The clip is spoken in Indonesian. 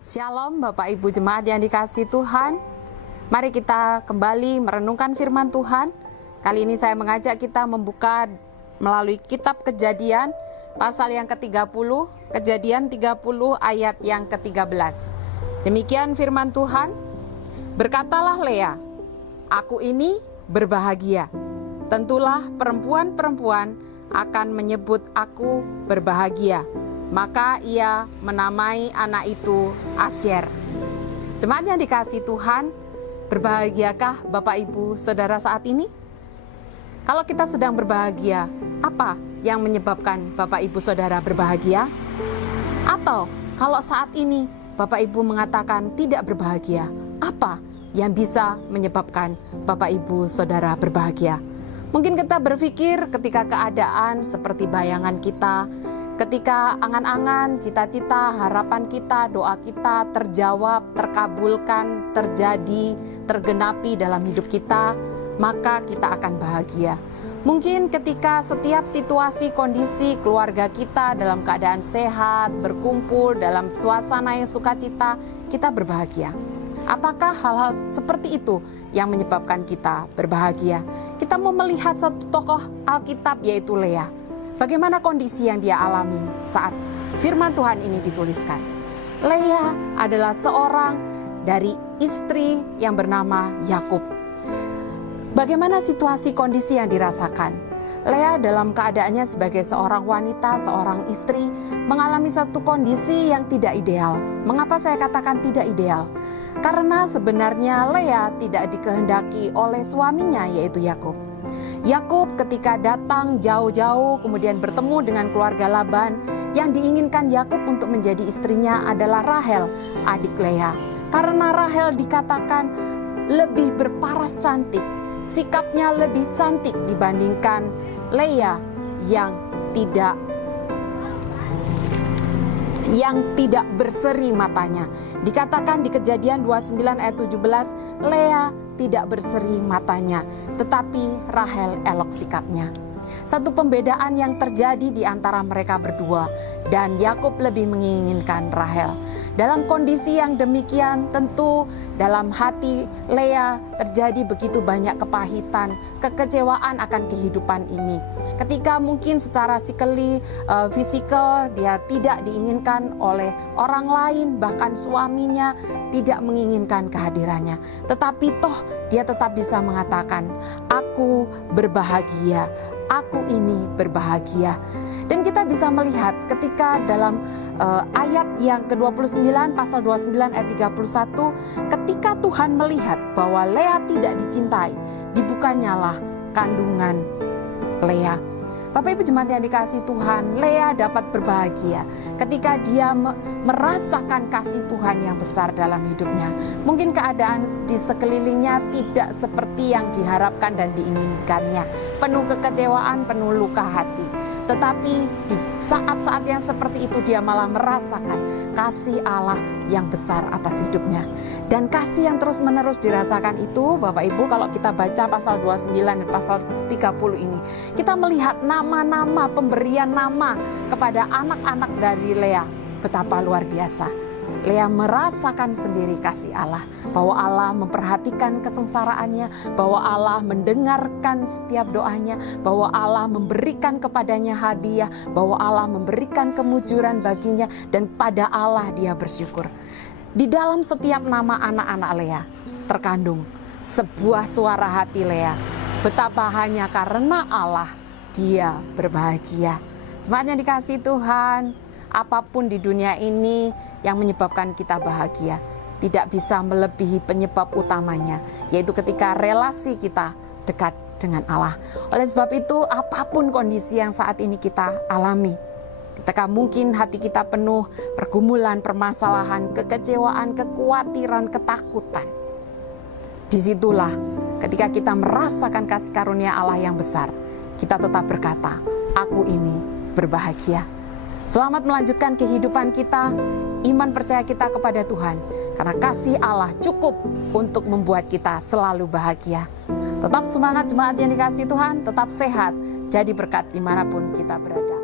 Shalom Bapak Ibu Jemaat yang dikasihi Tuhan. Mari kita kembali merenungkan firman Tuhan. Kali ini saya mengajak kita membuka melalui kitab Kejadian pasal yang ke-30, Kejadian 30 ayat yang ke-13. Demikian firman Tuhan. Berkatalah Lea, aku ini berbahagia. Tentulah perempuan-perempuan akan menyebut aku berbahagia. Maka ia menamai anak itu Asyer. Jemaat yang dikasihi Tuhan, berbahagiakah Bapak Ibu Saudara saat ini? Kalau kita sedang berbahagia, apa yang menyebabkan Bapak Ibu Saudara berbahagia? Atau kalau saat ini Bapak Ibu mengatakan tidak berbahagia, apa yang bisa menyebabkan Bapak Ibu Saudara berbahagia? Mungkin kita berpikir ketika keadaan seperti bayangan kita, ketika angan-angan, cita-cita, harapan kita, doa kita terjawab, terkabulkan, terjadi, tergenapi dalam hidup kita, maka kita akan bahagia. Mungkin ketika setiap situasi, kondisi keluarga kita dalam keadaan sehat, berkumpul dalam suasana yang sukacita, kita berbahagia. Apakah hal-hal seperti itu yang menyebabkan kita berbahagia? Kita mau melihat satu tokoh Alkitab yaitu Lea. Bagaimana kondisi yang dia alami saat firman Tuhan ini dituliskan? Lea adalah seorang dari istri yang bernama Yakub. Bagaimana situasi kondisi yang dirasakan? Lea dalam keadaannya sebagai seorang wanita, seorang istri, mengalami satu kondisi yang tidak ideal. Mengapa saya katakan tidak ideal? Karena sebenarnya Lea tidak dikehendaki oleh suaminya yaitu Yakub. Yakub ketika datang jauh-jauh kemudian bertemu dengan keluarga Laban, yang diinginkan Yakub untuk menjadi istrinya adalah Rahel, adik Lea. Karena Rahel dikatakan lebih berparas cantik, sikapnya lebih cantik dibandingkan Lea yang tidak berseri matanya. Dikatakan di Kejadian 29 ayat 17, Lea tidak berseri matanya, tetapi Rahel elok sikapnya. Satu pembedaan yang terjadi di antara mereka berdua, dan Yakub lebih menginginkan Rahel. Dalam kondisi yang demikian, tentu dalam hati Lea terjadi begitu banyak kepahitan, kekecewaan akan kehidupan ini. Ketika mungkin secara fisikal dia tidak diinginkan oleh orang lain, bahkan suaminya tidak menginginkan kehadirannya. Tetapi toh dia tetap bisa mengatakan, aku berbahagia. Aku ini berbahagia. Dan kita bisa melihat ketika dalam ayat yang ke-29, pasal 29 ayat 31, ketika Tuhan melihat bahwa Lea tidak dicintai, dibukanyalah kandungan Lea. Bapak Ibu Jemaat yang dikasihi Tuhan, Lea dapat berbahagia ketika dia merasakan kasih Tuhan yang besar dalam hidupnya. Mungkin keadaan di sekelilingnya tidak seperti yang diharapkan dan diinginkannya, penuh kekecewaan, penuh luka hati. Tetapi di saat-saat yang seperti itu dia malah merasakan kasih Allah yang besar atas hidupnya. Dan kasih yang terus-menerus dirasakan itu, Bapak Ibu, kalau kita baca pasal 29 dan pasal 30 ini, kita melihat nama-nama, pemberian nama kepada anak-anak dari Lea. Betapa luar biasa. Lea merasakan sendiri kasih Allah, bahwa Allah memperhatikan kesengsaraannya, bahwa Allah mendengarkan setiap doanya, bahwa Allah memberikan kepadanya hadiah, bahwa Allah memberikan kemujuran baginya, dan pada Allah dia bersyukur. Di dalam setiap nama anak-anak Lea terkandung sebuah suara hati Lea, betapa hanya karena Allah dia berbahagia. Jemaat yang dikasihi Tuhan, apapun di dunia ini yang menyebabkan kita bahagia tidak bisa melebihi penyebab utamanya, yaitu ketika relasi kita dekat dengan Allah. Oleh sebab itu, apapun kondisi yang saat ini kita alami, ketika mungkin hati kita penuh pergumulan, permasalahan, kekecewaan, kekhawatiran, ketakutan, disitulah ketika kita merasakan kasih karunia Allah yang besar, kita tetap berkata, aku ini berbahagia. Selamat melanjutkan kehidupan kita, iman percaya kita kepada Tuhan, karena kasih Allah cukup untuk membuat kita selalu bahagia. Tetap semangat jemaat yang dikasihi Tuhan, tetap sehat, jadi berkat dimanapun kita berada.